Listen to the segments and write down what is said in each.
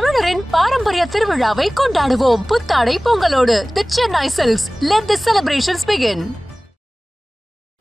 தமிழரின் பாரம்பரிய திருவிழாவை கொண்டாடுவோம். புத்தாடை பொங்கலோடு the Chennai silks. Let the celebrations begin.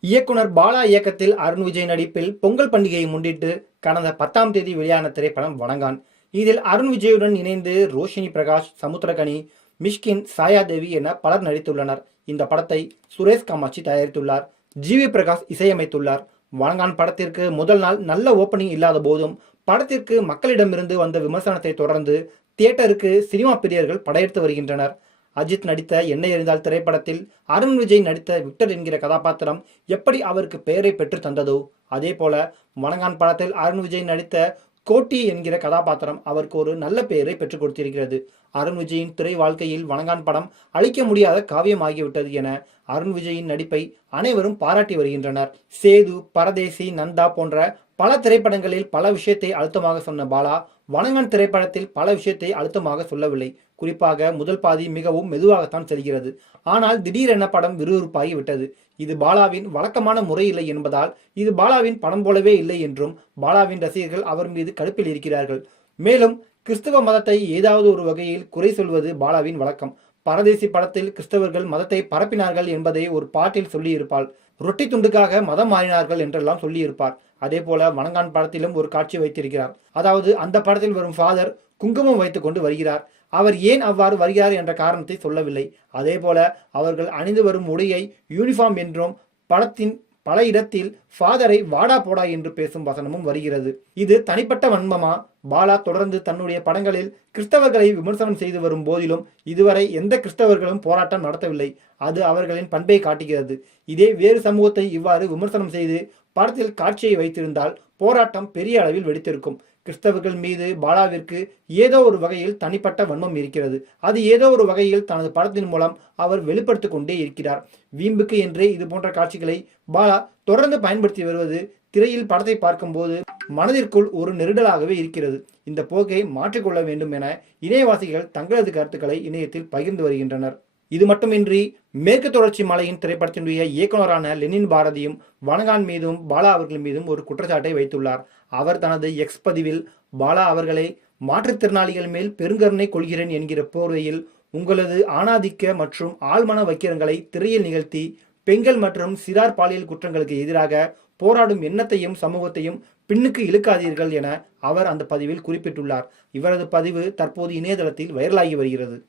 இயக்குனர் பாலா இயக்கத்தில் அருண் விஜய் நடிப்பில் பொங்கல் பண்டிகையை முன்னிட்டு கடந்த 10ஆம் தேதி வெளியான திரைப்படம் வணங்கான். இதில் அருண் விஜயுடன் இணைந்து ரோஷினி பிரகாஷ், சமுத்திரகனி, மிஷ்கின், சாயாதேவி என பலர் நடித்துள்ளனர். இந்த படத்தை சுரேஷ் காமாட்சி தயாரித்துள்ளார். ஜிவி பிரகாஷ் இசையமைத்துள்ளார். வணங்கான் படத்திற்கு முதல் நாள் நல்ல ஓப்பனிங் இல்லாத போதும் படத்திற்கு மக்களிடமிருந்து வந்த விமர்சனத்தை தொடர்ந்து தியேட்டருக்கு சினிமா பிரியர்கள் படையெடுத்து வருகின்றனர். அஜித் நடித்த என்னை எறிந்தால் திரைப்படத்தில் அருண் விஜய் நடித்த விக்டர் என்கிற கதாபாத்திரம் எப்படி அவருக்கு பெயரை பெற்று தந்ததோ அதே போல வணங்கான் படத்தில் அருண் விஜய் நடித்த கோட்டி என்கிற கதாபாத்திரம் அவருக்கு ஒரு நல்ல பெயரை பெற்றுக் கொடுத்திருக்கிறது. அருண் விஜயின் திரை வாழ்க்கையில் வணங்கான் படம் அழிக்க முடியாத காவியம் ஆகிவிட்டது என அருண் விஜயின் நடிப்பை அனைவரும் பாராட்டி வருகின்றனர். சேது, பரதேசி, நந்தா போன்ற பல திரைப்படங்களில் பல விஷயத்தை அழுத்தமாக சொன்ன பாலா வணங்கான் திரைப்படத்தில் பல விஷயத்தை அழுத்தமாக சொல்லவில்லை. குறிப்பாக முதல் பாதி மிகவும் மெதுவாகத்தான் செல்கிறது. ஆனால் திடீரென படம் விறுவிறுப்பாகி விட்டது. இது பாலாவின் வழக்கமான முறை இல்லை என்பதால் இது பாலாவின் படம் போலவே இல்லை என்றும் பாலாவின் ரசிகர்கள் அவர் மீது கடுப்பில் இருக்கிறார்கள். மேலும் கிறிஸ்தவ மதத்தை ஏதாவது ஒரு வகையில் குறை சொல்வது பாலாவின் வழக்கம். பரதேசி படத்தில் கிறிஸ்தவர்கள் மதத்தை பரப்பினார்கள் என்பதை ஒரு பாட்டில் சொல்லியிருப்பாள். ரொட்டி துண்டுக்காக மதம் மாறினார்கள் என்றெல்லாம் சொல்லியிருப்பார். அதே போல வணங்கான் படத்திலும் ஒரு காட்சி வைத்திருக்கிறார். அதாவது அந்த படத்தில் வரும் ஃபாதர் குங்குமம் வைத்துக் கொண்டு வருகிறார். அவர் ஏன் அவ்வாறு வருகிறார் என்ற காரணத்தை சொல்லவில்லை. அதே போல அவர்கள் அணிந்து வரும் உடையை யூனிஃபார்ம் என்றும் படத்தின் பல இடத்தில் ஃபாதரை வாடா போடா என்று பேசும் வசனமும் வருகிறது. இது தனிப்பட்ட வன்மமா? பாலா தொடர்ந்து தன்னுடைய படங்களில் கிறிஸ்தவர்களை விமர்சனம் செய்து வரும் போதிலும் இதுவரை எந்த கிறிஸ்தவர்களும் போராட்டம் நடத்தவில்லை. அது அவர்களின் பண்பை காட்டுகிறது. இதே வேறு சமூகத்தை இவ்வாறு விமர்சனம் செய்து படத்தில் காட்சியை வைத்திருந்தால் போராட்டம் பெரிய அளவில் வெடித்திருக்கும். கிறிஸ்தவர்கள் மீது பாலாவிற்கு ஏதோ ஒரு வகையில் தனிப்பட்ட வன்மம் இருக்கிறது. அது ஏதோ ஒரு வகையில் தனது படத்தின் மூலம் அவர் வெளிப்படுத்திக் கொண்டே இருக்கிறார். வீம்புக்கு என்றே இது போன்ற காட்சிகளை பாலா தொடர்ந்து பயன்படுத்தி வருவது திரையில் படத்தை பார்க்கும்போது மனதிற்குள் ஒரு நெருடலாகவே இருக்கிறது. இந்த போக்கை மாற்றிக்கொள்ள வேண்டும் என இணையவாசிகள் தங்களது கருத்துக்களை இணையத்தில் பகிர்ந்து வருகின்றனர். இது மட்டுமின்றி மேற்கு தொடர்ச்சி மலையின் திரைப்படத்தினுடைய இயக்குனரான லெனின் பாரதியும் வணங்கான் மீதும் பாலா அவர்கள் மீதும் ஒரு குற்றச்சாட்டை வைத்துள்ளார். அவர் தனது எக்ஸ் பதிவில் பாலா அவர்களை மாற்றுத்திறனாளிகள் மேல் பெருங்கருணை கொள்கிறேன் என்கிற போர்வையில் உங்களது ஆணாதிக்க மற்றும் ஆழ்மன வக்கிரங்களை திரையில் நிகழ்த்தி பெண்கள் மற்றும் சிறார் பாலியல் குற்றங்களுக்கு எதிராக போராடும் எண்ணத்தையும் சமூகத்தையும் பின்னுக்கு இழுக்காதீர்கள் என அவர் அந்த பதிவில் குறிப்பிட்டுள்ளார். இவரது பதிவு தற்போது இணையதளத்தில் வைரலாகி வருகிறது.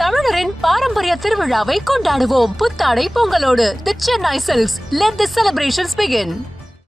தமிழரின் பாரம்பரிய திருவிழாவை கொண்டாடுவோம். புத்தாடை பொங்கலோடு the Chennai silks. Let the celebrations begin.